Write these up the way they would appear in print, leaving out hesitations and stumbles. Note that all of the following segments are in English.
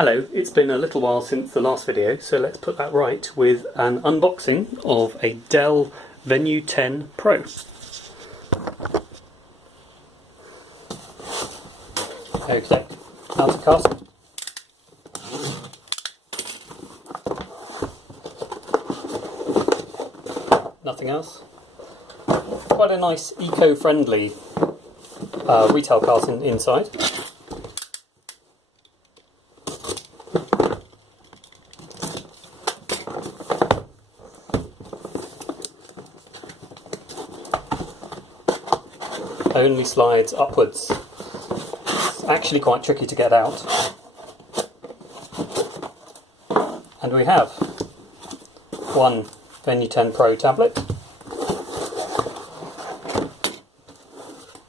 Hello, it's been a little while since the last video, so let's put that right with an unboxing of a Dell Venue 10 Pro. Okay, out of cast. Nothing else. Quite a nice eco-friendly retail carton inside. Only slides upwards. It's actually quite tricky to get out. And we have one Venue 10 Pro tablet,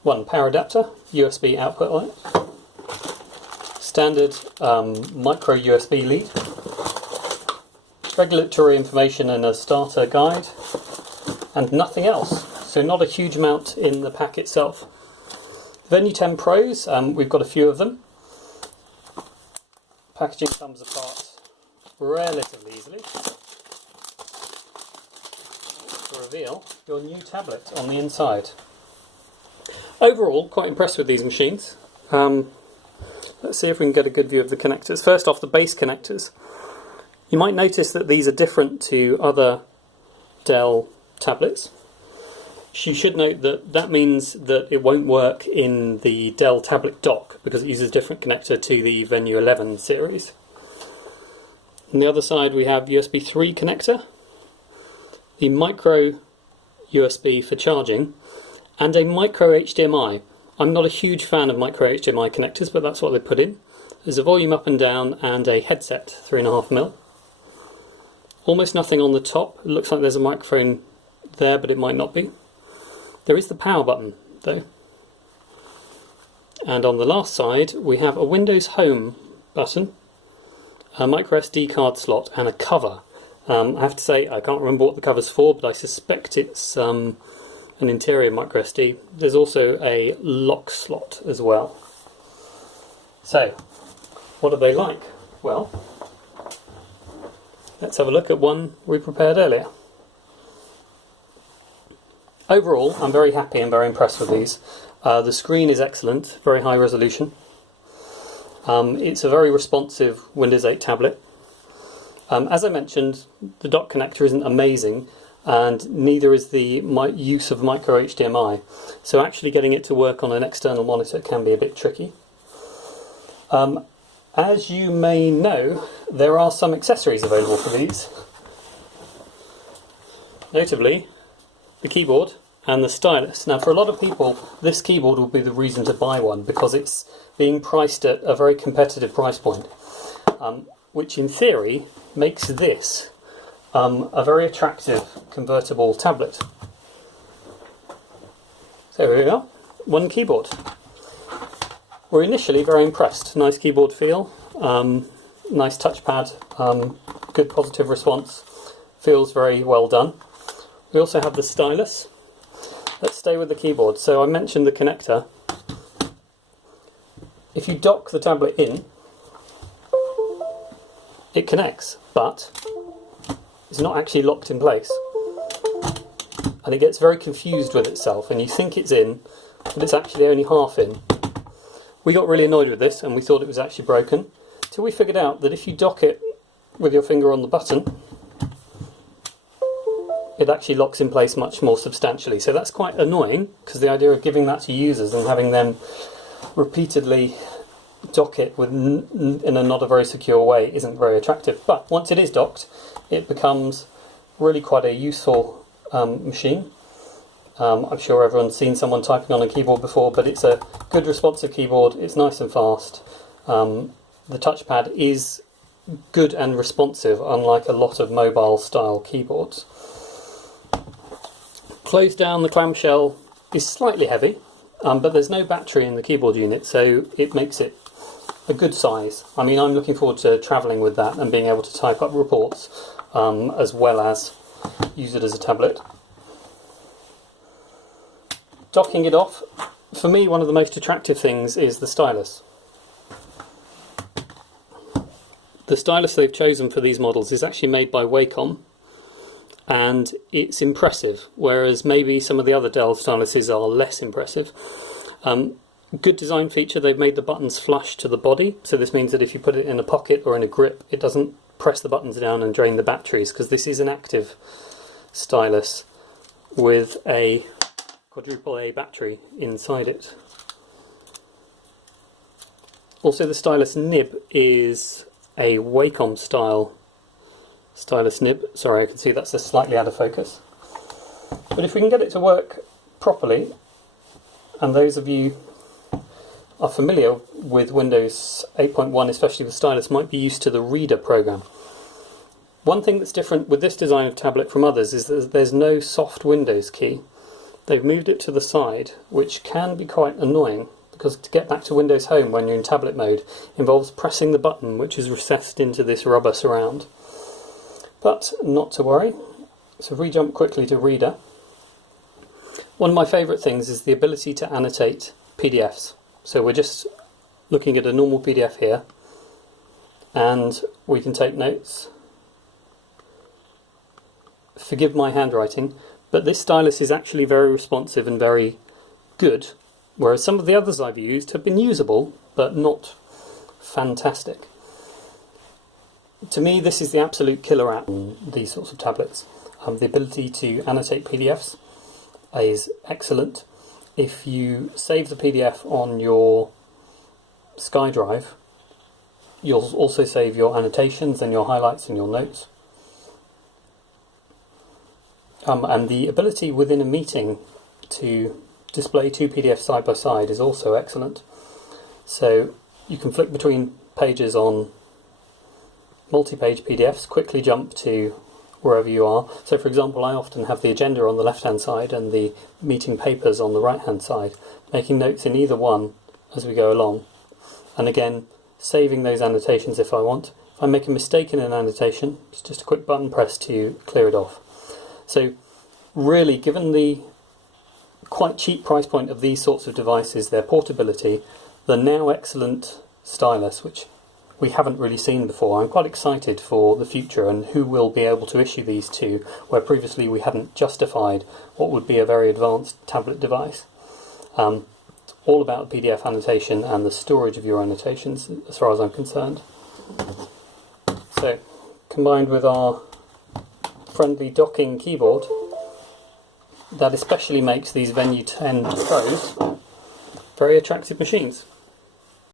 one power adapter, USB output on it, standard micro USB lead, regulatory information and a starter guide, and nothing else. So not a huge amount in the pack itself. Venue 10 Pros, we've got a few of them. Packaging comes apart relatively easily to reveal your new tablet on the inside. Overall, quite impressed with these machines. Let's see if we can get a good view of the connectors. First off, the base connectors. You might notice that these are different to other Dell tablets. You should note that that means that it won't work in the Dell tablet dock because it uses a different connector to the Venue 11 series. On the other side we have USB 3 connector, the micro USB for charging, and a micro HDMI. I'm not a huge fan of micro HDMI connectors, but that's what they put in. There's a volume up and down and a headset 3.5mm. Almost nothing on the top. It looks like there's a microphone there, but it might not be. There is the power button though. And on the last side we have a Windows Home button, a micro SD card slot and a cover. I have to say I can't remember what the cover's for, but I suspect it's an interior micro SD. There's also a lock slot as well. So what are they like? Well, let's have a look at one we prepared earlier. Overall, I'm very happy and very impressed with these. The screen is excellent, very high resolution. It's a very responsive Windows 8 tablet. As I mentioned, the dock connector isn't amazing, and neither is the use of micro HDMI. So actually getting it to work on an external monitor can be a bit tricky. As you may know, there are some accessories available for these. Notably, the keyboard and the stylus. Now for a lot of people this keyboard will be the reason to buy one because it's being priced at a very competitive price point, which in theory makes this a very attractive convertible tablet. So here we are, one keyboard. We're initially very impressed. Nice keyboard feel, nice touchpad, good positive response, feels very well done. We also have the stylus. Let's stay with the keyboard. So I mentioned the connector. If you dock the tablet in, it connects, but it's not actually locked in place. And it gets very confused with itself, and you think it's in, but it's actually only half in. We got really annoyed with this, and we thought it was actually broken, till we figured out that if you dock it with your finger on the button, it actually locks in place much more substantially. So that's quite annoying, because the idea of giving that to users and having them repeatedly dock it in a not a very secure way isn't very attractive. But once it is docked, it becomes really quite a useful machine. I'm sure everyone's seen someone typing on a keyboard before, but it's a good responsive keyboard. It's nice and fast. The touchpad is good and responsive, unlike a lot of mobile style keyboards. Close down, the clamshell is slightly heavy, but there's no battery in the keyboard unit, so it makes it a good size. I mean, I'm looking forward to travelling with that and being able to type up reports as well as use it as a tablet. Docking it off, for me one of the most attractive things is the stylus. The stylus they've chosen for these models is actually made by Wacom, and it's impressive, whereas maybe some of the other Dell styluses are less impressive. Good design feature, they've made the buttons flush to the body, so this means that if you put it in a pocket or in a grip, it doesn't press the buttons down and drain the batteries, because this is an active stylus with a quadruple A battery inside it. Also, the stylus nib is a Wacom style stylus nib. Sorry, I can see that's just slightly out of focus. But if we can get it to work properly, and those of you are familiar with Windows 8.1, especially with stylus, might be used to the Reader program. One thing that's different with this design of tablet from others is that there's no soft Windows key. They've moved it to the side, which can be quite annoying, because to get back to Windows Home when you're in tablet mode involves pressing the button, which is recessed into this rubber surround. But not to worry. So if we jump quickly to Reader, one of my favourite things is the ability to annotate PDFs. So we're just looking at a normal PDF here, and we can take notes. Forgive my handwriting, but this stylus is actually very responsive and very good, whereas some of the others I've used have been usable, but not fantastic. To me, this is the absolute killer app on these sorts of tablets. The ability to annotate PDFs is excellent. If you save the PDF on your SkyDrive, you'll also save your annotations and your highlights and your notes. And the ability within a meeting to display two PDFs side by side is also excellent. So you can flick between pages on multi-page PDFs, quickly jump to wherever you are. So for example, I often have the agenda on the left hand side and the meeting papers on the right hand side, making notes in either one as we go along, and again saving those annotations if I want. If I make a mistake in an annotation, it's just a quick button press to clear it off. So really, given the quite cheap price point of these sorts of devices, their portability, the now excellent stylus, which we haven't really seen before, I'm quite excited for the future and who will be able to issue these to, where previously we hadn't justified what would be a very advanced tablet device. All about PDF annotation and the storage of your annotations, as far as I'm concerned. So, combined with our friendly docking keyboard, that especially makes these Venue 10 Pros very attractive machines.